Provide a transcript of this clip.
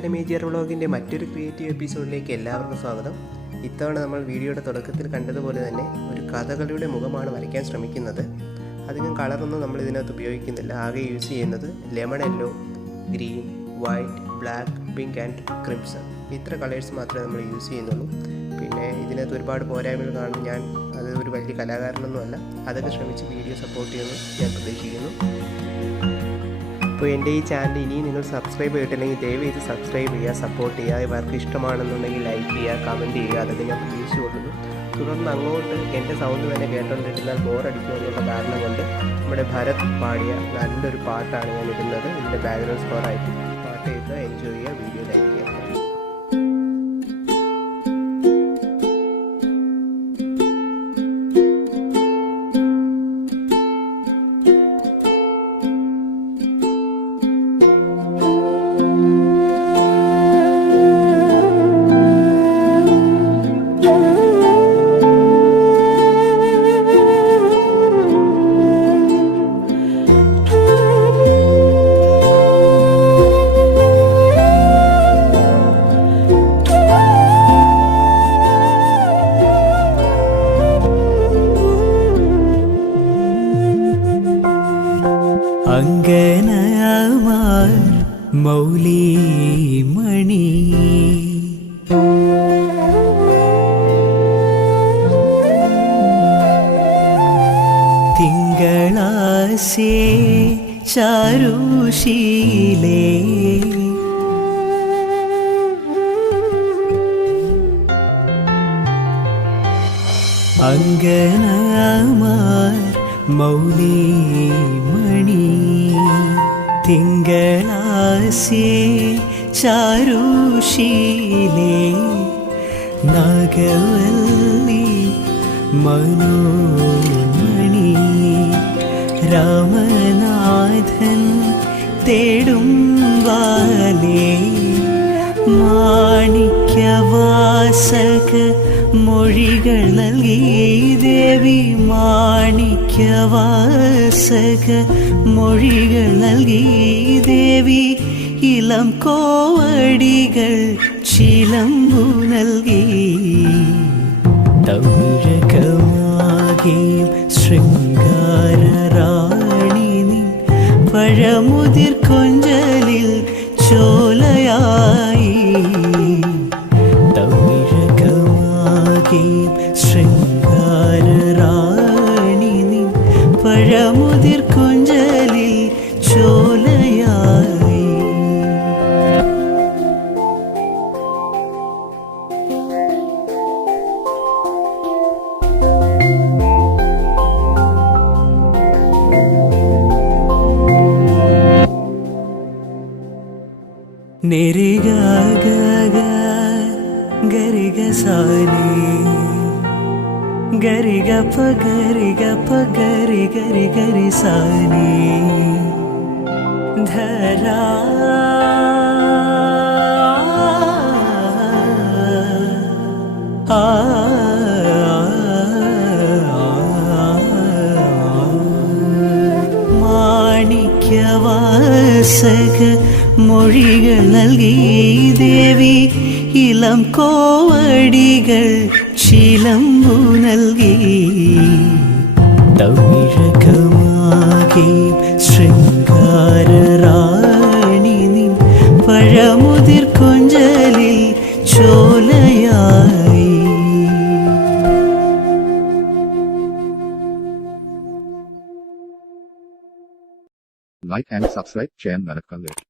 നമസ്കാരം, മേജർ വ്ളോഗിൻ്റെ മറ്റൊരു ക്രിയേറ്റീവ് എപ്പിസോഡിലേക്ക് എല്ലാവർക്കും സ്വാഗതം. ഇത്തവണ നമ്മൾ വീഡിയോയുടെ തുടക്കത്തിൽ കണ്ടതുപോലെ തന്നെ ഒരു കഥകളിയുടെ മുഖമാണ് വരയ്ക്കാൻ ശ്രമിക്കുന്നത്. അധികം കളറൊന്നും നമ്മൾ ഇതിനകത്ത് ഉപയോഗിക്കുന്നില്ല. ആകെ യൂസ് ചെയ്യുന്നത് lemon yellow, green, white, black, pink and crimson. ഇത്ര കളേഴ്സ് മാത്രമേ നമ്മൾ യൂസ് ചെയ്യുന്നുള്ളൂ. പിന്നെ ഇതിനകത്ത് ഒരുപാട് പോരായ്മകൾ കാണും. ഞാൻ അത് ഒരു വലിയ കലാകാരനൊന്നുമല്ല. അതൊക്കെ ശ്രമിച്ച് വീഡിയോ സപ്പോർട്ട് ചെയ്യുമെന്ന് ഞാൻ പ്രതീക്ഷിക്കുന്നു. അപ്പോൾ എൻ്റെ ഈ ചാനൽ ഇനിയും നിങ്ങൾ സബ്സ്ക്രൈബ് ചെയ്തിട്ടില്ലെങ്കിൽ ദയവ് ചെയ്ത് സബ്സ്ക്രൈബ് ചെയ്യുക, സപ്പോർട്ട് ചെയ്യുക. ഇവർക്ക് ഇഷ്ടമാണെന്നുണ്ടെങ്കിൽ ലൈക്ക് ചെയ്യുക, കമൻറ്റ് ചെയ്യുക. അതൊക്കെ ഞാൻ പ്രതീക്ഷിച്ചുകൊള്ളുന്നു. തുടർന്ന് അങ്ങോട്ട് എൻ്റെ സൗണ്ട് തന്നെ കേട്ടോണ്ടിരുന്നാൽ ബോറടിക്കുമെന്നുള്ള കാരണം കൊണ്ട് നമ്മുടെ ഭരത് പാടിയ നല്ലൊരു പാട്ടാണ് ഞാൻ ഇടുന്നത്. ഇതിൻ്റെ ബാക്ക്ഗ്രൗണ്ട് സ്കോറായിട്ട് പാട്ട് ചെയ്ത് എൻജോയ് ചെയ്യുക, വീഡിയോ ലൈക്ക് ചെയ്യുക. അങ്കനമാർ മൗലിമണി തിങ്കളാസേ ചാരുശീലേ അങ്കനമാർ മൗലിമണി തിങ്കളാസ്യേ ചാരുശീലേ നാഗവല്ലി മനോമണി രാമനാഥൻ തേടും വാലേ മാണിക്യവാസക മൊഴികൾ നൽകി ദേവി മാണിക്യവാസക മൊഴികൾ നൽകി ദേവി ഇളം കോവടികൾ ചിലമ്പു നൽകി തൗരകമാകെ ശൃംഗാരറാണി നീ പഴമുതിർ കൊഞ്ചലിൽ ചോലയായി ശൃംഗാരറാണി നീ പഴമുതിർ കൊഞ്ചലിൽ ചോലയായി. നിരിഗ ഗരിഗ സാനി ഗരിഗ പഗരി ഗരി ഗരി സാനി ധരാ മാണിക്യവാസക മൊഴികൾ നൽകി ദേവി ഇളം കോവടികൾ ചിലമ്പു നൽകി തമിഴകമാകെ ശൃംഗാരറാണി നീ പഴമുതിർ കൊഞ്ചലിൽ ചോലയായി. Like and subscribe, share Bharath.